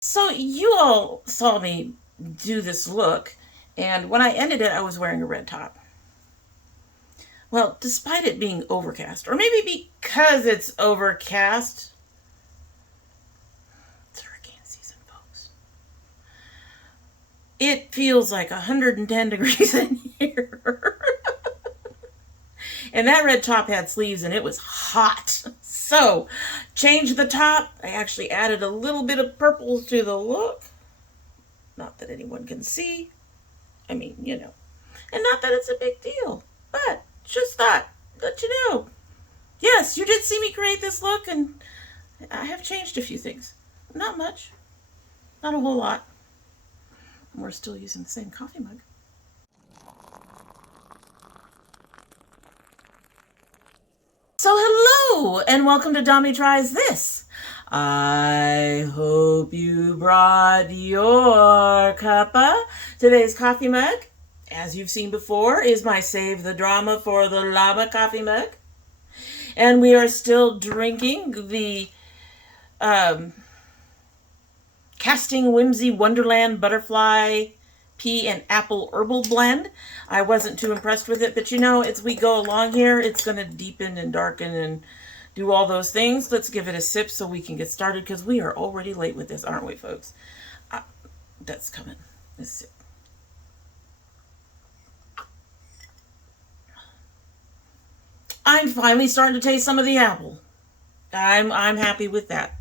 So you all saw me do this look, and when I ended it, I was wearing a red top. Well, despite it being overcast, or maybe because it's overcast, it's hurricane season, folks. It feels like 110 degrees in here. And that red top had sleeves and it was hot. So, changed the top. I actually added a little bit of purple to the look. Not that anyone can see. I mean, you know. And not that it's a big deal. But just thought, let you know. Yes, you did see me create this look, and I have changed a few things. Not much. Not a whole lot. And we're still using the same coffee mug. So hello, and welcome to domytriesthis. I hope you brought your cuppa. Today's coffee mug, as you've seen before, is my Save the Drama for the Llama coffee mug. And we are still drinking the Casting Whimsy Wonderland Butterfly Pea and Apple Herbal Blend. I wasn't too impressed with it, but you know, as we go along here, it's going to deepen and darken and do all those things. Let's give it a sip so we can get started, because we are already late with this, aren't we, folks? That's coming. Let's sip. I'm finally starting to taste some of the apple. I'm happy with that.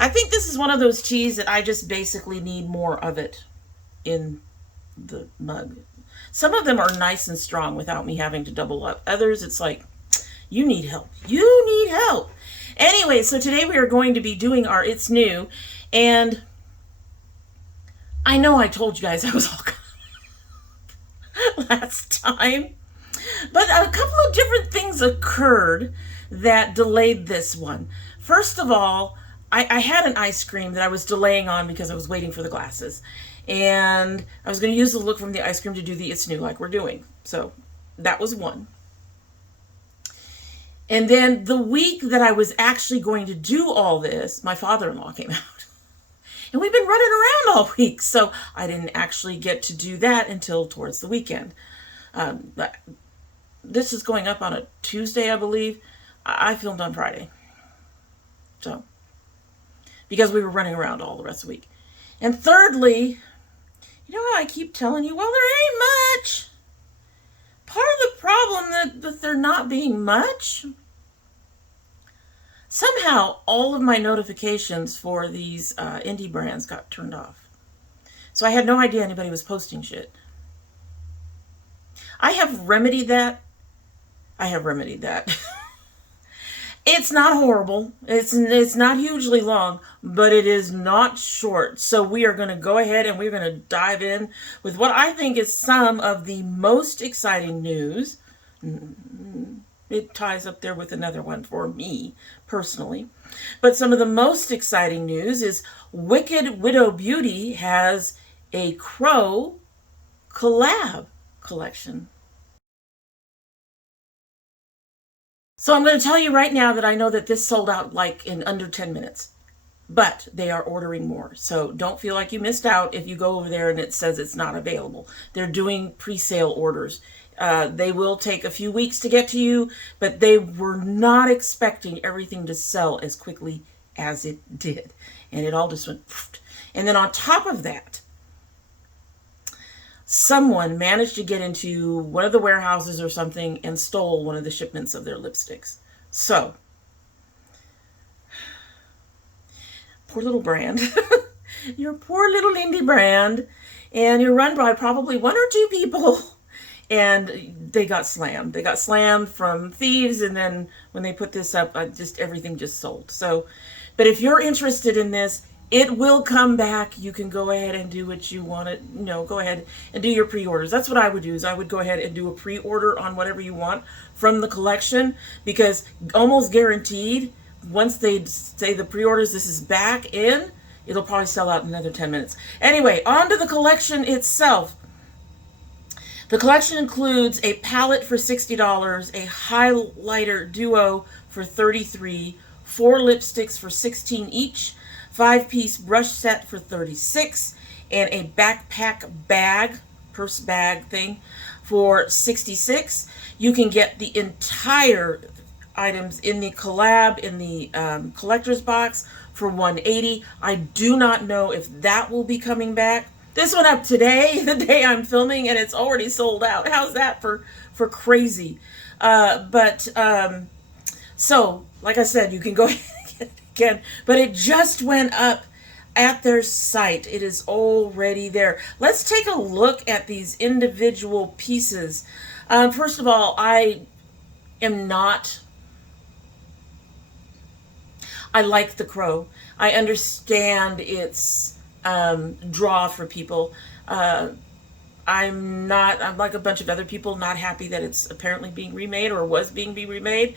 I think this is one of those teas that I just basically need more of it in the mug. Some of them are nice and strong without me having to double up. Others, it's like, you need help. You need help. Anyway, so today we are going to be doing our It's New. And I know I told you guys I was all last time. But a couple of different things occurred that delayed this one. First of all, I had an ice cream that I was delaying on because I was waiting for the glasses. And I was going to use the look from the ice cream to do the It's New like we're doing. So that was one. And then the week that I was actually going to do all this, my father-in-law came out. And we've been running around all week. So I didn't actually get to do that until towards the weekend. This is going up on a Tuesday, I believe. I filmed on Friday. So, because we were running around all the rest of the week. And thirdly, you know how I keep telling you, well, there ain't much. Part of the problem that there not being much, somehow all of my notifications for these indie brands got turned off. So I had no idea anybody was posting shit. I have remedied that. It's not horrible. It's not hugely long, but it is not short. So we are going to go ahead and we're going to dive in with what I think is some of the most exciting news. It ties up there with another one for me personally. But some of the most exciting news is Wicked Widow Beauty has a Crow collab collection. So I'm going to tell you right now that I know that this sold out like in under 10 minutes, but they are ordering more. So don't feel like you missed out if you go over there and it says it's not available. They're doing pre-sale orders. They will take a few weeks to get to you, but they were not expecting everything to sell as quickly as it did. And it all just went, and then on top of that, someone managed to get into one of the warehouses or something and stole one of the shipments of their lipsticks. So, poor little brand. Your poor little indie brand. And you're run by probably one or two people. And they got slammed. They got slammed from thieves. And then when they put this up, everything just sold. So, but if you're interested in this, it will come back. You can go ahead and do what you want to, go ahead and do your pre-orders. That's what I would do, is I would go ahead and do a pre-order on whatever you want from the collection, because almost guaranteed, once they say the pre-orders, this is back in, it'll probably sell out in another 10 minutes. Anyway, on to the collection itself. The collection includes a palette for $60, a highlighter duo for $33, 4 lipsticks for $16 each, 5-piece brush set for $36, and a backpack bag, purse bag thing, for $66. You can get the entire items in the collab, in the collector's box, for $180. I do not know if that will be coming back. This went up today, the day I'm filming, and it's already sold out. How's that for crazy? So, like I said, you can go ahead and get it again. But it just went up at their site. It is already there. Let's take a look at these individual pieces. First of all, I like the crow. I understand its draw for people. I'm like a bunch of other people, not happy that it's apparently being remade, or was remade.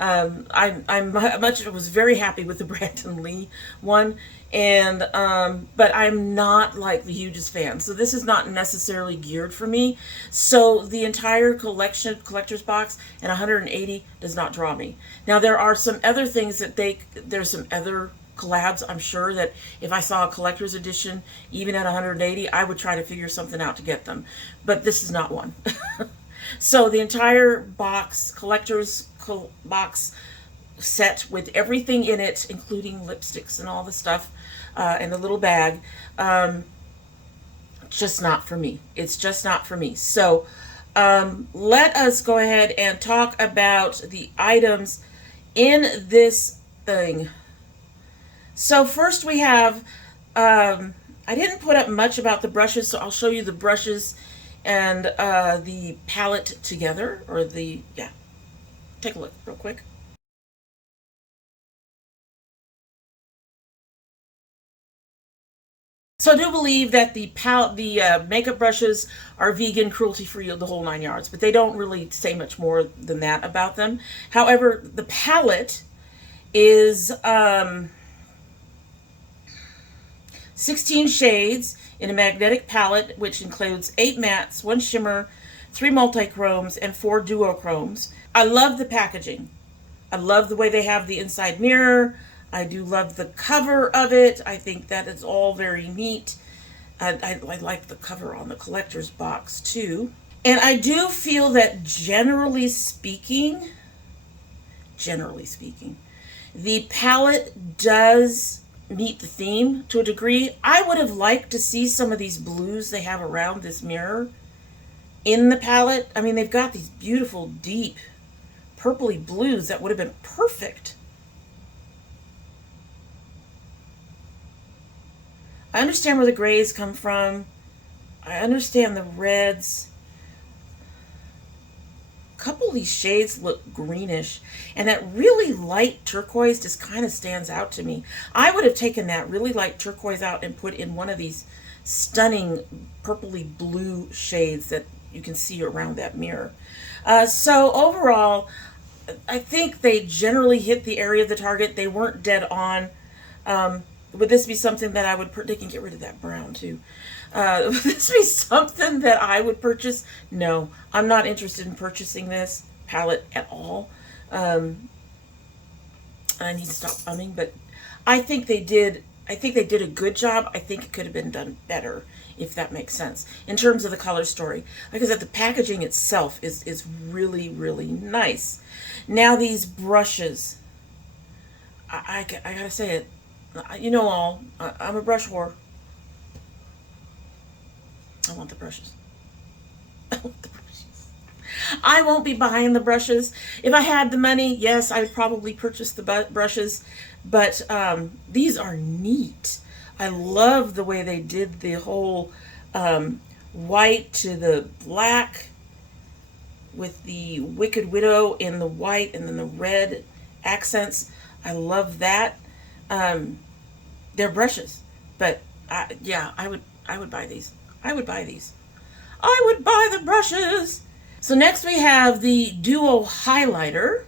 I was very happy with the Brandon Lee one, and but I'm not like the hugest fan. So this is not necessarily geared for me. So the entire collector's box and $180 does not draw me. Now there are some other things that there's some other collabs, I'm sure, that if I saw a collector's edition, even at $180, I would try to figure something out to get them. But this is not one. So the entire box, collector's box set with everything in it, including lipsticks and all the stuff, and the little bag, just not for me. It's just not for me. So let us go ahead and talk about the items in this thing. So first we have, I didn't put up much about the brushes, so I'll show you the brushes and the palette together, or take a look real quick. So I do believe that the makeup brushes are vegan, cruelty-free, the whole 9 yards, but they don't really say much more than that about them. However, the palette is 16 shades in a magnetic palette, which includes 8 mattes, 1 shimmer, 3 multi-chromes, and 4 duochromes. I love the packaging. I love the way they have the inside mirror. I do love the cover of it. I think that is all very neat. I like the cover on the collector's box too. And I do feel that generally speaking, the palette does meet the theme to a degree. I would have liked to see some of these blues they have around this mirror in the palette. I mean, they've got these beautiful, deep, purpley blues that would have been perfect. I understand where the grays come from. I understand the reds. A couple of these shades look greenish, and that really light turquoise just kind of stands out to me. I would have taken that really light turquoise out and put in one of these stunning purpley blue shades that you can see around that mirror. So overall, I think they generally hit the area of the target. They weren't dead on. Would this be something that I would, they can get rid of that brown too. Would this be something that I would purchase? No, I'm not interested in purchasing this palette at all. I need to stop humming, but I think they did a good job. I think it could have been done better, if that makes sense, in terms of the color story. Like I said, the packaging itself is really, really nice. Now these brushes, I gotta say it, you know all, I'm a brush whore. I want the brushes. I want the brushes. I won't be buying the brushes. If I had the money, yes, I would probably purchase the brushes, but these are neat. I love the way they did the whole white to the black with the Wicked Widow in the white and then the red accents. I love that. They're brushes, but yeah, I would buy these. I would buy these. I would buy the brushes. So next we have the Duo Highlighter.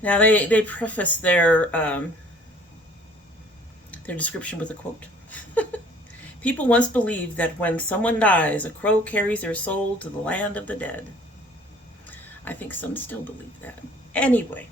Now they preface their description with a quote. People once believed that when someone dies, a crow carries their soul to the land of the dead. I think some still believe that. Anyway,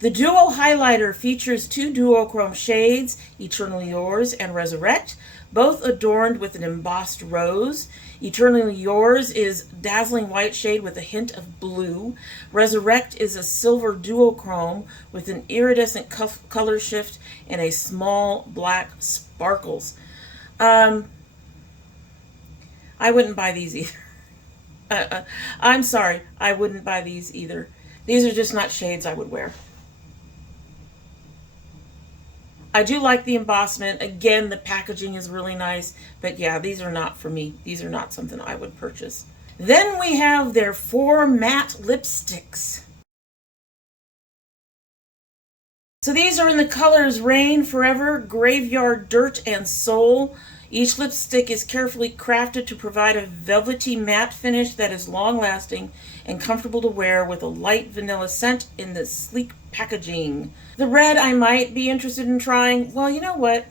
The Duo Highlighter features 2 duochrome shades, Eternally Yours and Resurrect, both adorned with an embossed rose. Eternally Yours is dazzling white shade with a hint of blue. Resurrect is a silver duochrome with an iridescent color shift and a small black sparkles. I wouldn't buy these either. I'm sorry, I wouldn't buy these either. These are just not shades I would wear. I do like the embossment. Again, the packaging is really nice. But yeah, these are not for me. These are not something I would purchase. Then we have their 4 matte lipsticks. So these are in the colors Rain, Forever, Graveyard, Dirt, and Soul. Each lipstick is carefully crafted to provide a velvety matte finish that is long-lasting and comfortable to wear with a light vanilla scent in the sleek packaging. The red I might be interested in trying. Well, you know what?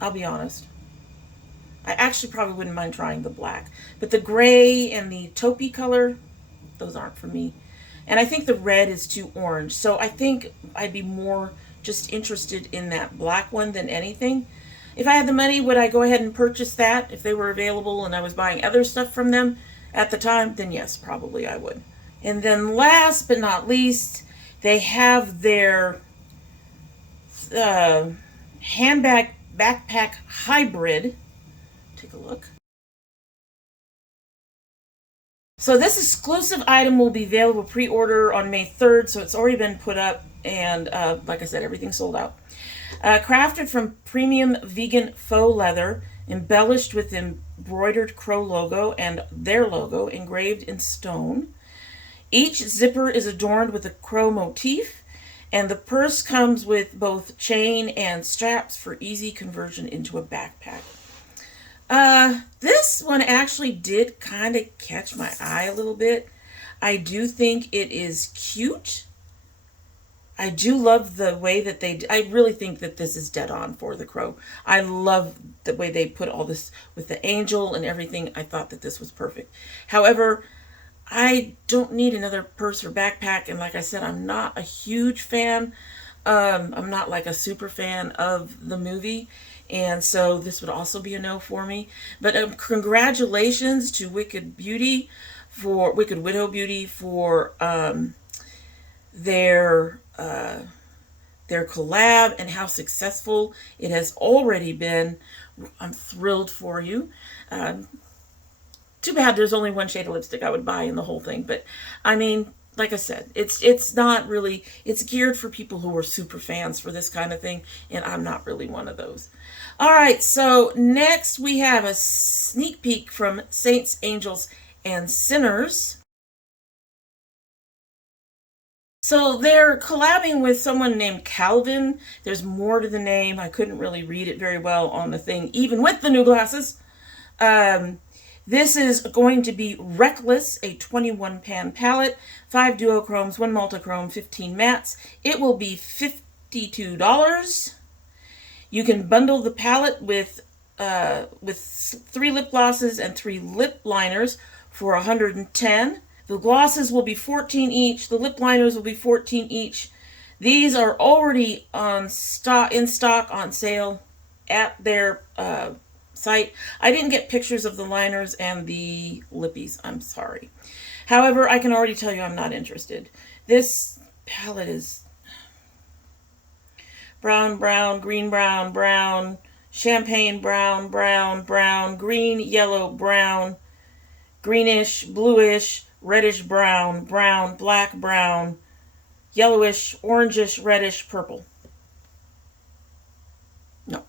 I'll be honest. I actually probably wouldn't mind trying the black. But the gray and the taupey color, those aren't for me. And I think the red is too orange. So I think I'd be more just interested in that black one than anything. If I had the money, would I go ahead and purchase that if they were available and I was buying other stuff from them at the time? Then yes, probably I would. And then last but not least, they have their handbag backpack hybrid. Take a look. So this exclusive item will be available pre-order on May 3rd, so it's already been put up, and like I said, everything's sold out. Crafted from premium vegan faux leather, embellished with embroidered crow logo and their logo engraved in stone. Each zipper is adorned with a crow motif, and the purse comes with both chain and straps for easy conversion into a backpack. This one actually did kind of catch my eye a little bit. I do think it is cute. I do love the way that I really think that this is dead on for the crow. I love the way they put all this with the angel and everything. I thought that this was perfect. However, I don't need another purse or backpack. And like I said, I'm not a huge fan. I'm not like a super fan of the movie. And so this would also be a no for me. But congratulations to Wicked Widow Beauty for their collab and how successful it has already been. I'm thrilled for you. Too bad there's only one shade of lipstick I would buy in the whole thing. But I mean, like I said, it's not really, it's geared for people who are super fans for this kind of thing, and I'm not really one of those. All right, so next we have a sneak peek from Saints, Angels, and Sinners. So they're collabing with someone named Calvin. There's more to the name. I couldn't really read it very well on the thing, even with the new glasses. This is going to be Reckless, a 21 pan palette, 5 duochromes, 1 multichrome, 15 mattes. It will be $52. You can bundle the palette with 3 lip glosses and 3 lip liners for $110. The glosses will be $14 each. The lip liners will be $14 each. These are already in stock on sale at their site. I didn't get pictures of the liners and the lippies. I'm sorry. However, I can already tell you I'm not interested. This palette is brown, brown, green, brown, brown, champagne, brown, brown, brown, green, yellow, brown, greenish, bluish, reddish, brown, brown, black, brown, yellowish, orangish, reddish, purple. No,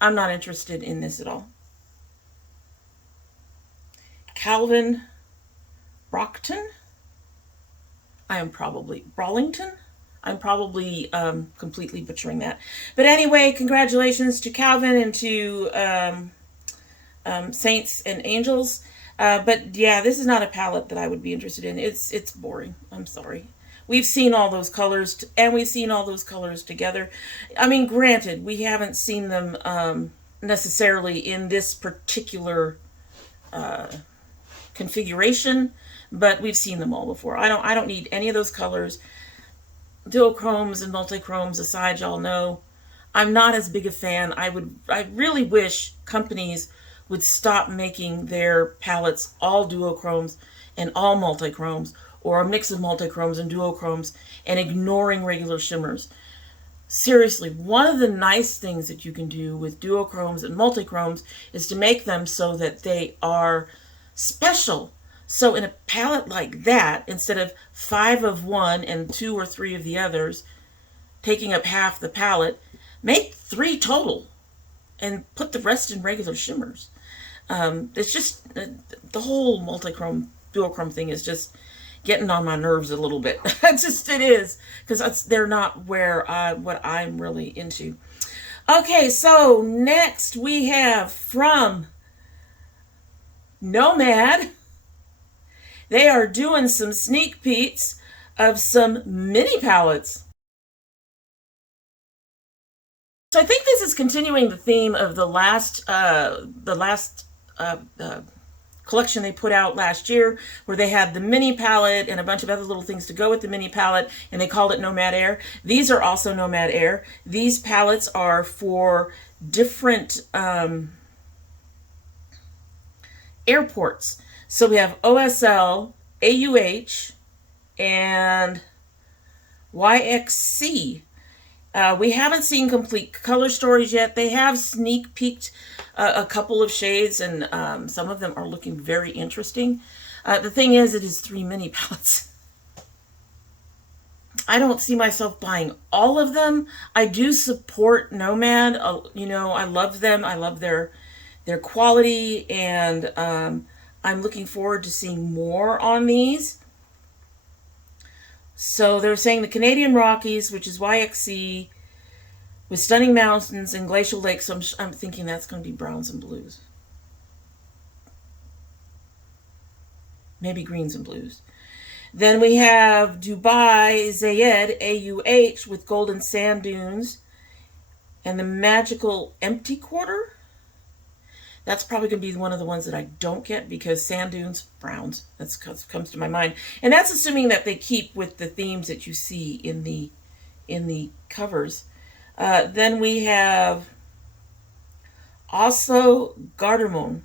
I'm not interested in this at all. Calvin Brockton. Brawlington. I'm probably completely butchering that. But anyway, congratulations to Calvin and to Saints and Angels. But yeah, this is not a palette that I would be interested in. It's boring. I'm sorry. We've seen all those colors, and we've seen all those colors together. I mean, granted, we haven't seen them necessarily in this particular configuration, but we've seen them all before. I don't need any of those colors. duochromes and multichromes aside, y'all know I'm not as big a fan. I really wish companies would stop making their palettes all duochromes and all multichromes, or a mix of multichromes and duochromes, and ignoring regular shimmers. Seriously, one of the nice things that you can do with duochromes and multichromes is to make them so that they are special. So in a palette like that, instead of 5 of one and 2 or 3 of the others taking up half the palette, make 3 total and put the rest in regular shimmers. It's just the whole multichrome duochrome thing is just getting on my nerves a little bit. It is, because they're not what I'm really into. Okay, so next we have from Nomad. They are doing some sneak peeks of some mini palettes. So I think this is continuing the theme of the last collection they put out last year, where they had the mini palette and a bunch of other little things to go with the mini palette, and they called it Nomad Air. These are also Nomad Air. These palettes are for different airports. So we have OSL, AUH, and YXC. We haven't seen complete color stories yet. They have sneak peeked a couple of shades, and some of them are looking very interesting. The thing is, it is 3 mini palettes. I don't see myself buying all of them. I do support Nomad. I love them. I love their quality, and I'm looking forward to seeing more on these. So they're saying the Canadian Rockies, which is YXC, with stunning mountains and glacial lakes. So I'm thinking that's going to be browns and blues. Maybe greens and blues. Then we have Dubai Zayed, AUH, with golden sand dunes and the magical empty quarter. That's probably going to be one of the ones that I don't get, because sand dunes, browns. That's comes to my mind. And that's assuming that they keep with the themes that you see in the covers. Then we have Oslo Gardermoen,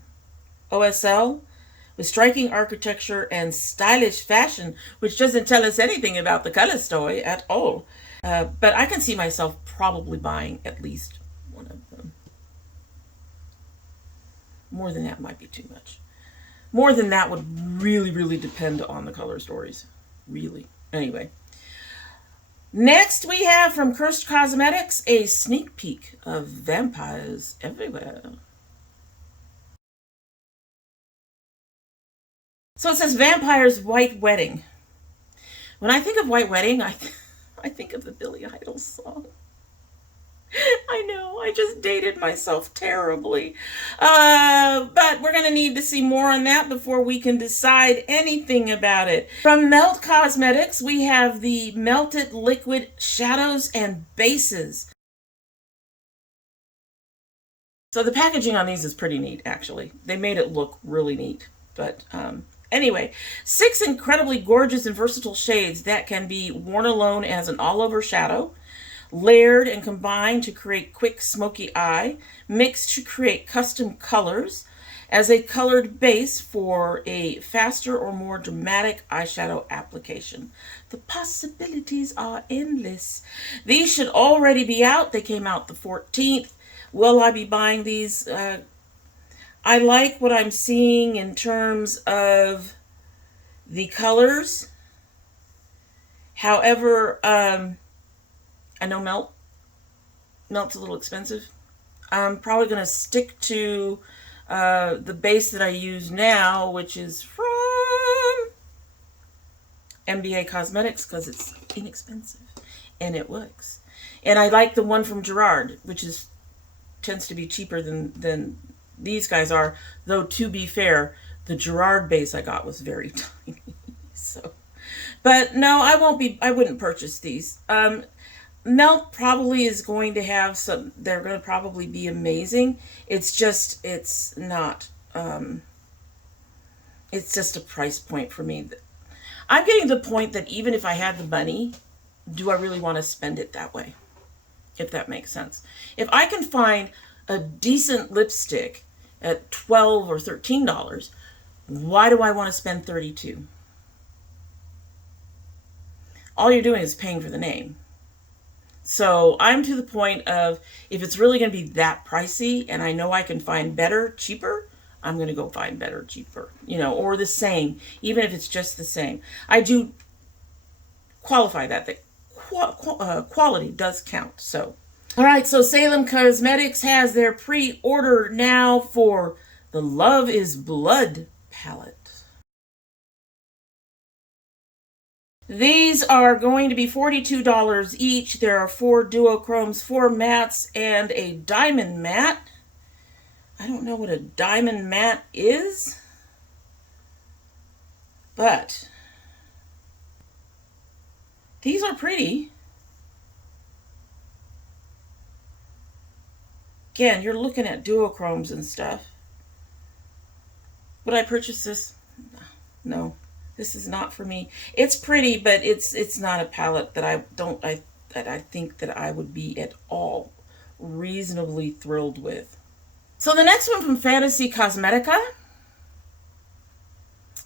OSL, with striking architecture and stylish fashion, which doesn't tell us anything about the color story at all. But I can see myself probably buying at least one of them. More than that might be too much. More than that would really, really depend on the color stories. Really. Anyway. Next we have from Curst Cosmetics a sneak peek of Vampires Everywhere. So it says Vampires White Wedding. When I think of White Wedding, I think of the Billy Idol song. I know, I just dated myself terribly. But we're going to need to see more on that before we can decide anything about it. From Melt Cosmetics, we have the Melted Liquid Shadows and Bases. So the packaging on these is pretty neat, actually. They made it look really neat. But anyway, 6 incredibly gorgeous and versatile shades that can be worn alone as an all-over shadow, layered and combined to create quick smoky eye, mixed to create custom colors as a colored base for a faster or more dramatic eyeshadow application. The possibilities are endless. These should already be out. They came out the 14th. Will I be buying these? I like what I'm seeing in terms of the colors. However, I know Melt's a little expensive. I'm probably going to stick to the base that I use now, which is from MBA Cosmetics, because it's inexpensive and it works. And I like the one from Gerard, which tends to be cheaper than these guys are. Though, to be fair, the Gerard base I got was very tiny. So, but no, I wouldn't purchase these. Melt probably is going to have some, they're going to probably be amazing. It's just not, it's just a price point for me. I'm getting to the point that even if I had the money do I really want to spend it that way? If that makes sense. If I can find a decent lipstick at $12 or $13, why do I want to spend $32? All you're doing is paying for the name. So I'm to the point of, if it's really going to be that pricey and I know I can find better, cheaper, I'm going to go find better, cheaper, or the same, even if it's just the same. I do qualify that quality does count. So, all right, so Salem Cosmetics has their pre-order now for the Love is Blood palette. These are going to be $42 each. There are 4 duochromes, 4 mattes, and a diamond matte. I don't know what a diamond matte is, but these are pretty. Again, you're looking at duochromes and stuff. Would I purchase this? No. This is not for me. It's pretty, but it's not a palette that I think that I would be at all reasonably thrilled with. So the next one from Fantasy Cosmetica,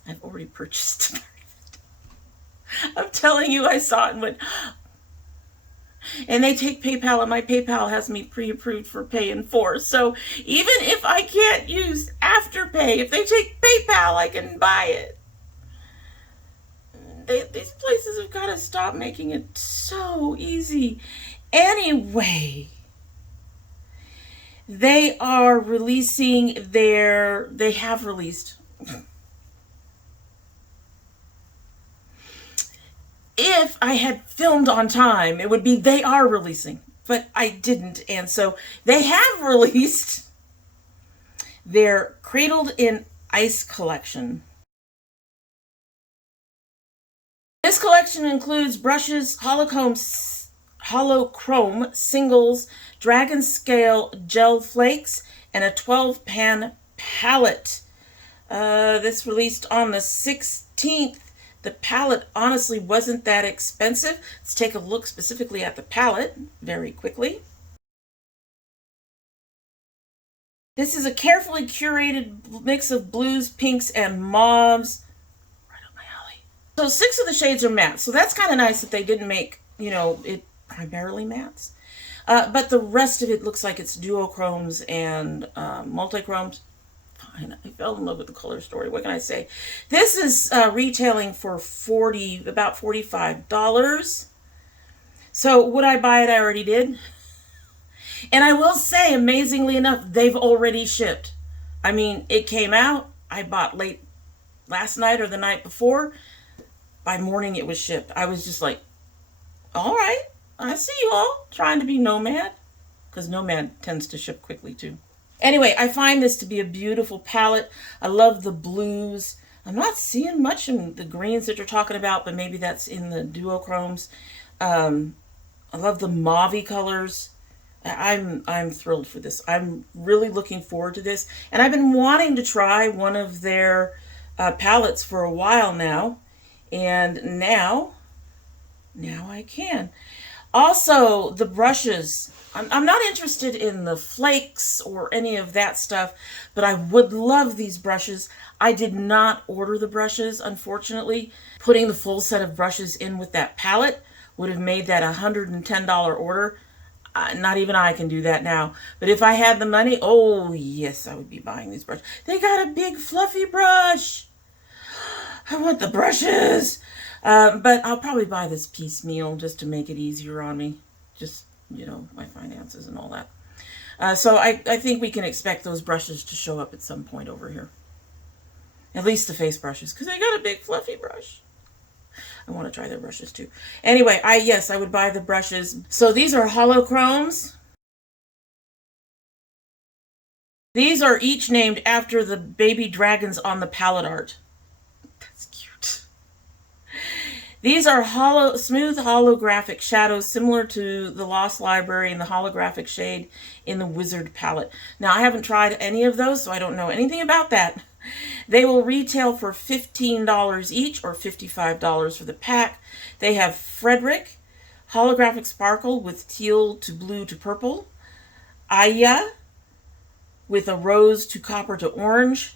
I've already purchased it. I'm telling you, I saw it and went, and they take PayPal, and my PayPal has me pre-approved for Pay in 4. So even if I can't use Afterpay, if they take PayPal, I can buy it. These places have got to stop making it so easy. Anyway, they are releasing they have released. If I had filmed on time, it would be they are releasing, but I didn't. And so they have released their Cradled in Ice collection. This collection includes brushes, holochrome singles, dragon scale gel flakes, and a 12-pan palette. This released on the 16th. The palette honestly wasn't that expensive. Let's take a look specifically at the palette very quickly. This is a carefully curated mix of blues, pinks, and mauves. So 6 of the shades are matte. So that's kind of nice that they didn't make, it primarily mattes. But the rest of it looks like it's duochromes and multichromes. Fine, I fell in love with the color story. What can I say? This is retailing for about $45. So would I buy it? I already did. And I will say, amazingly enough, they've already shipped. I mean, it came out. I bought late last night or the night before. By morning, it was shipped. I was just like, all right, I see you all trying to be Nomad, because Nomad tends to ship quickly too. Anyway, I find this to be a beautiful palette. I love the blues. I'm not seeing much in the greens that you're talking about, but maybe that's in the duochromes. I love the mauve colors. I'm thrilled for this. I'm really looking forward to this. And I've been wanting to try one of their palettes for a while now. And now I can. Also, the brushes. I'm not interested in the flakes or any of that stuff, but I would love these brushes. I did not order the brushes, unfortunately. Putting the full set of brushes in with that palette would have made that a $110 order. Not even I can do that now. But if I had the money, oh yes, I would be buying these brushes. They got a big fluffy brush. I want the brushes. But I'll probably buy this piecemeal just to make it easier on me. Just, my finances and all that. So I think we can expect those brushes to show up at some point over here. At least the face brushes, because they got a big fluffy brush. I want to try their brushes too. Anyway, I would buy the brushes. So these are holochromes. These are each named after the baby dragons on the palette art. That's cute. These are smooth holographic shadows similar to the Lost Library and the holographic shade in the Wizard palette. Now, I haven't tried any of those, so I don't know anything about that. They will retail for $15 each or $55 for the pack. They have Frederick, Holographic Sparkle with teal to blue to purple. Aya with a rose to copper to orange.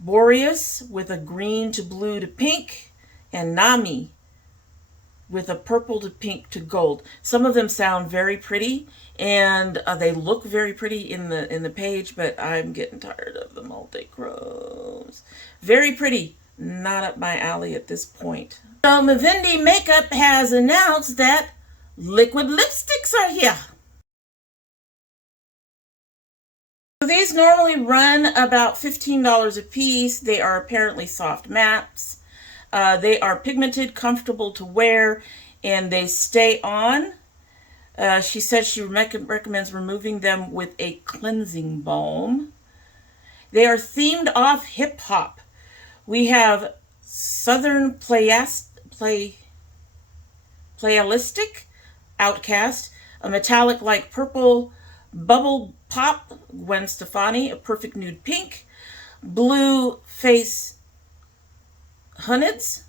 Boreas with a green to blue to pink. And Nami with a purple to pink to gold. Some of them sound very pretty, and they look very pretty in the page, but I'm getting tired of the multi-chromes. Very pretty, not up my alley at this point. So Mavindi Makeup has announced that liquid lipsticks are here. So these normally run about $15 a piece. They are apparently soft mattes. They are pigmented, comfortable to wear, and they stay on. She says she recommends removing them with a cleansing balm. They are themed off hip hop. We have Southern Playalistic, Outcast, a metallic like purple, Bubble Pop, Gwen Stefani, a perfect nude pink, Blue Face Hunnits,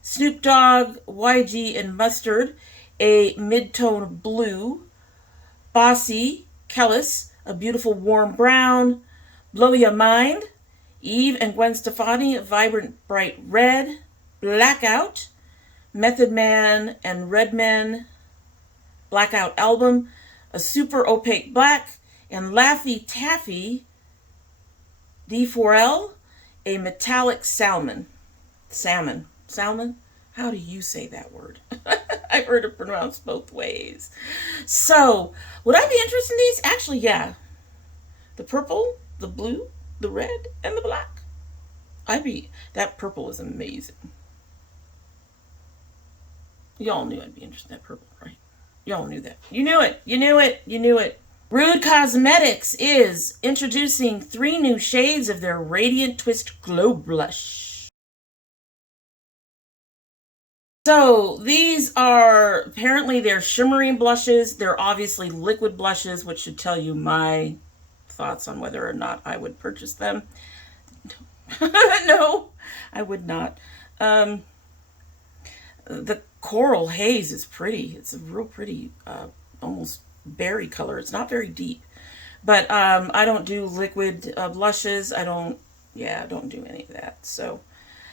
Snoop Dogg, YG, and Mustard, a mid-tone blue, Bossy, Kellis, a beautiful warm brown, Blow Ya Mind, Eve and Gwen Stefani, a vibrant bright red, Blackout, Method Man and Redman, Blackout Album, a super opaque black, and Laffy Taffy, D4L, a metallic salmon. Salmon. How do you say that word? I've heard it pronounced both ways. So, would I be interested in these? Actually, yeah. The purple, the blue, the red, and the black. That purple is amazing. Y'all knew I'd be interested in that purple, right? Y'all knew that. You knew it. Rude Cosmetics is introducing 3 new shades of their Radiant Twist Glow Blush. So these are, apparently they're shimmering blushes. They're obviously liquid blushes, which should tell you my thoughts on whether or not I would purchase them. No, I would not. The Coral Haze is pretty. It's a real pretty, almost berry color. It's not very deep. But I don't do liquid blushes. I don't do any of that. So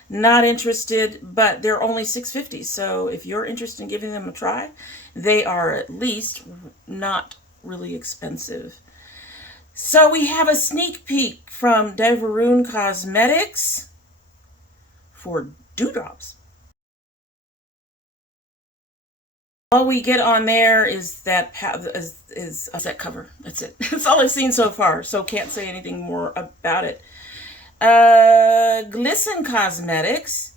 not interested, but they're only $6.50. So if you're interested in giving them a try, they are at least not really expensive. So we have a sneak peek from Dieverune Cosmetics for Dewdrops. All we get on there is that that cover. That's it. That's all I've seen so far, so can't say anything more about it. Glisten Cosmetics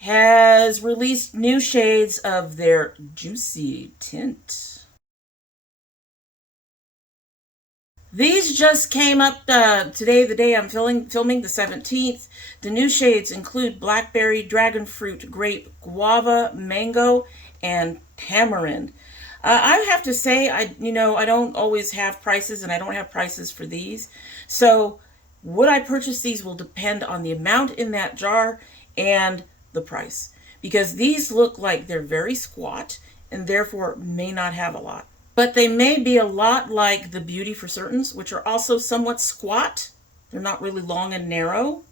has released new shades of their Juicy Tint. These just came up today, the day I'm filming, the 17th. The new shades include Blackberry, Dragon Fruit, Grape, Guava, Mango, and Tamarind. I have to say, I don't always have prices, and I don't have prices for these. So would I purchase these will depend on the amount in that jar and the price. Because these look like they're very squat and therefore may not have a lot. But they may be a lot like the Beauty for Certains, which are also somewhat squat. They're not really long and narrow.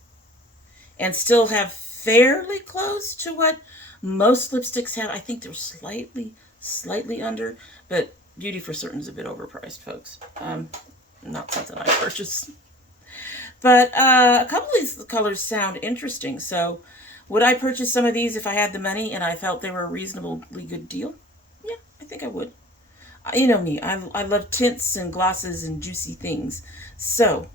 And still have fairly close to what most lipsticks have. I think they're slightly under. But Beauty for Certain is a bit overpriced, folks. Not something I purchased. But a couple of these colors sound interesting. So would I purchase some of these if I had the money and I felt they were a reasonably good deal? Yeah, I think I would. You know me, I love tints and glosses and juicy things. So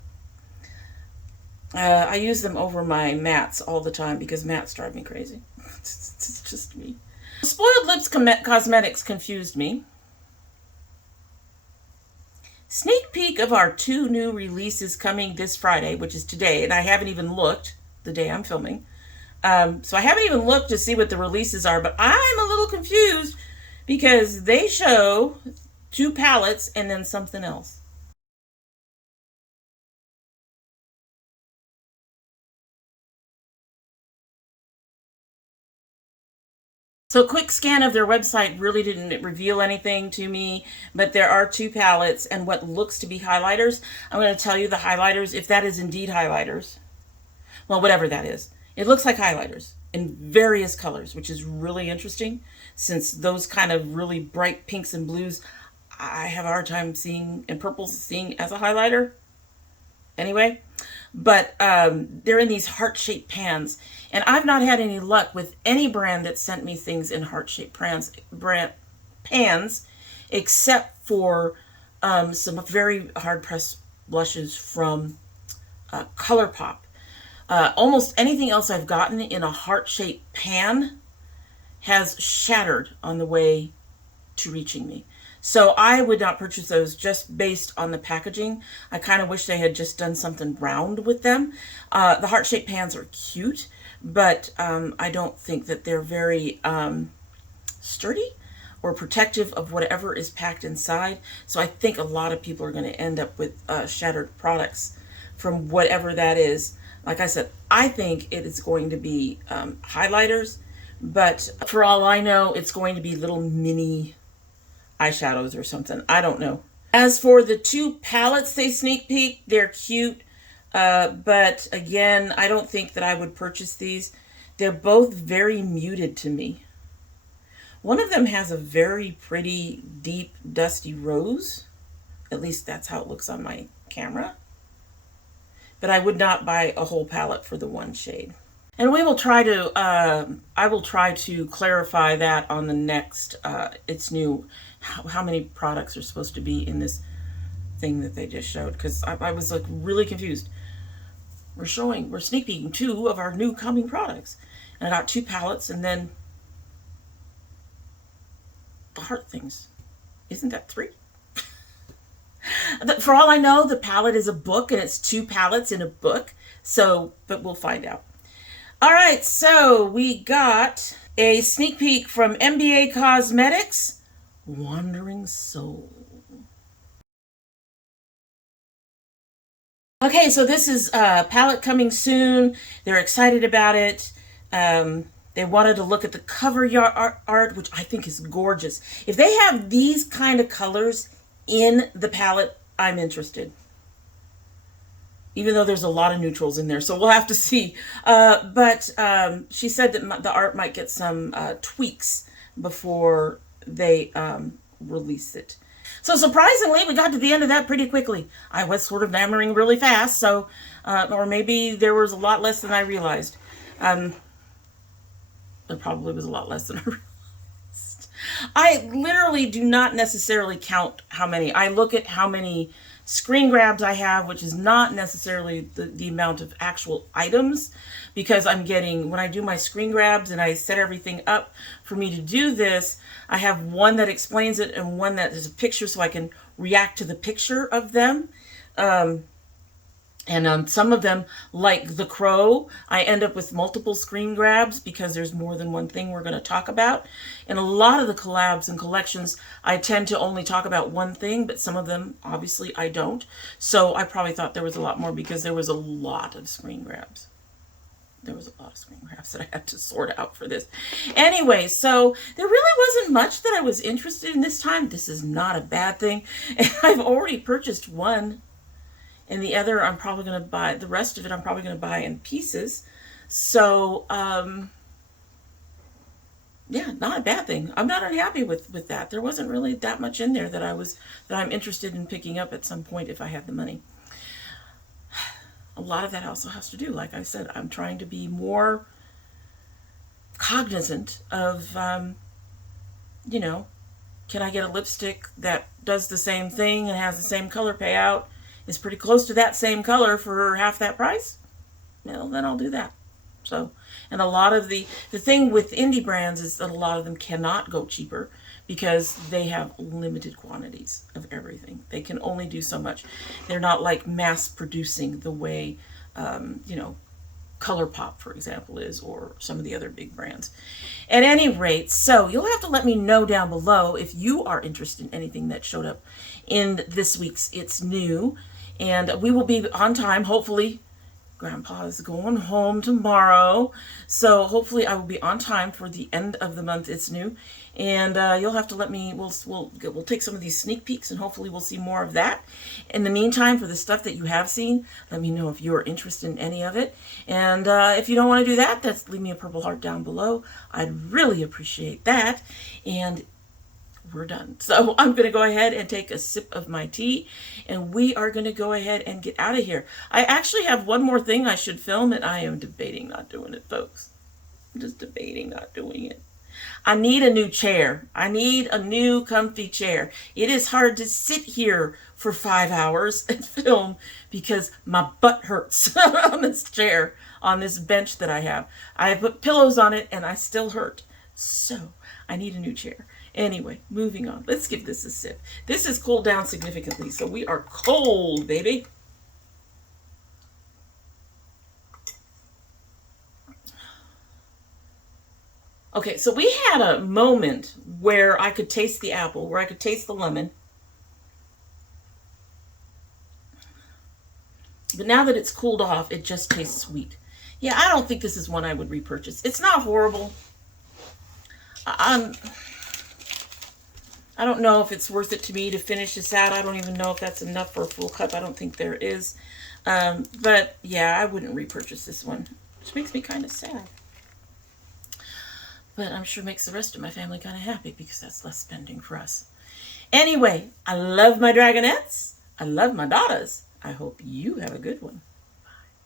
I use them over my mattes all the time because mattes drive me crazy. It's just me. Spoiled Lips Cosmetics confused me. Sneak peek of our 2 new releases coming this Friday, which is today, and I haven't even looked the day I'm filming. So I haven't even looked to see what the releases are, but I'm a little confused because they show 2 palettes and then something else. So a quick scan of their website really didn't reveal anything to me, but there are 2 palettes and what looks to be highlighters. I'm going to tell you the highlighters, if that is indeed highlighters. Well, whatever that is. It looks like highlighters in various colors, which is really interesting since those kind of really bright pinks and blues, I have a hard time seeing, and purples seeing as a highlighter. Anyway, but they're in these heart-shaped pans, and I've not had any luck with any brand that sent me things in heart-shaped pans, except for some very hard-pressed blushes from ColourPop. Almost anything else I've gotten in a heart-shaped pan has shattered on the way to reaching me. So I would not purchase those just based on the packaging. I kind of wish they had just done something round with them. The heart-shaped pans are cute, but I don't think that they're very sturdy or protective of whatever is packed inside. So I think a lot of people are going to end up with shattered products from whatever that is. Like I said, I think it is going to be highlighters, but for all I know, it's going to be little mini eyeshadows or something. I don't know. As for the 2 palettes they sneak peek, they're cute. But again, I don't think that I would purchase these. They're both very muted to me. One of them has a very pretty, deep, dusty rose. At least that's how it looks on my camera. But I would not buy a whole palette for the one shade. And we will try to, I will try to clarify that on the next, it's new, how many products are supposed to be in this thing that they just showed. Because I was like really confused. We're sneak peeking 2 of our new coming products. And I got 2 palettes and then the heart things. Isn't that 3? For all I know, the palette is a book and it's 2 palettes in a book. So, but we'll find out. All right, so we got a sneak peek from MBA Cosmetics, Wandering Soul. Okay, so this is a palette coming soon. They're excited about it. They wanted to look at the cover art, which I think is gorgeous. If they have these kind of colors in the palette, I'm interested. Even though there's a lot of neutrals in there, so we'll have to see. But she said that the art might get some tweaks before they release it. So surprisingly, we got to the end of that pretty quickly. I was sort of nammering really fast, so or maybe there was a lot less than I realized. There probably was a lot less than I realized. I literally do not necessarily count how many. I look at how many screen grabs I have, which is not necessarily the amount of actual items, because I'm getting, when I do my screen grabs and I set everything up for me to do this, I have one that explains it and one that is a picture so I can react to the picture of them. And some of them, like the crow, I end up with multiple screen grabs because there's more than one thing we're going to talk about. And a lot of the collabs and collections, I tend to only talk about one thing, but some of them, obviously, I don't. So I probably thought there was a lot more because there was a lot of screen grabs. There was a lot of screen grabs that I had to sort out for this. Anyway, so there really wasn't much that I was interested in this time. This is not a bad thing. And I've already purchased one. And the other, I'm probably going to buy, the rest of it, I'm probably going to buy in pieces. So, yeah, not a bad thing. I'm not unhappy with that. There wasn't really that much in there that I'm interested in picking up at some point if I had the money. A lot of that also has to do, like I said, I'm trying to be more cognizant of, you know, can I get a lipstick that does the same thing and has the same color payout? Is pretty close to that same color for half that price? Well, then I'll do that. So, and a lot of the thing with indie brands is that a lot of them cannot go cheaper because they have limited quantities of everything. They can only do so much. They're not like mass producing the way, you know, ColourPop, for example, is, or some of the other big brands. At any rate, so you'll have to let me know down below if you are interested in anything that showed up in this week's It's New. And we will be on time, hopefully. Grandpa's going home tomorrow, so hopefully I will be on time for the end of the month. It's new, and you'll have to let me. We'll take some of these sneak peeks, and hopefully we'll see more of that. In the meantime, for the stuff that you have seen, let me know if you're interested in any of it. And if you don't want to do that, just leave me a purple heart down below. I'd really appreciate that. And we're done. So I'm going to go ahead and take a sip of my tea, and we are going to go ahead and get out of here. I actually have one more thing I should film, and I am debating not doing it, folks. I'm just debating not doing it. I need a new chair. I need a new comfy chair. It is hard to sit here for 5 hours and film because my butt hurts on this chair, on this bench that I have. I put pillows on it and I still hurt. So I need a new chair. Anyway, moving on. Let's give this a sip. This has cooled down significantly, so we are cold, baby. Okay, so we had a moment where I could taste the apple, where I could taste the lemon. But now that it's cooled off, it just tastes sweet. Yeah, I don't think this is one I would repurchase. It's not horrible. I don't know if it's worth it to me to finish this out. I don't even know if that's enough for a full cup. I don't think there is. But yeah, I wouldn't repurchase this one, which makes me kind of sad. But I'm sure makes the rest of my family kind of happy because that's less spending for us. Anyway, I love my dragonettes. I love my daughters. I hope you have a good one.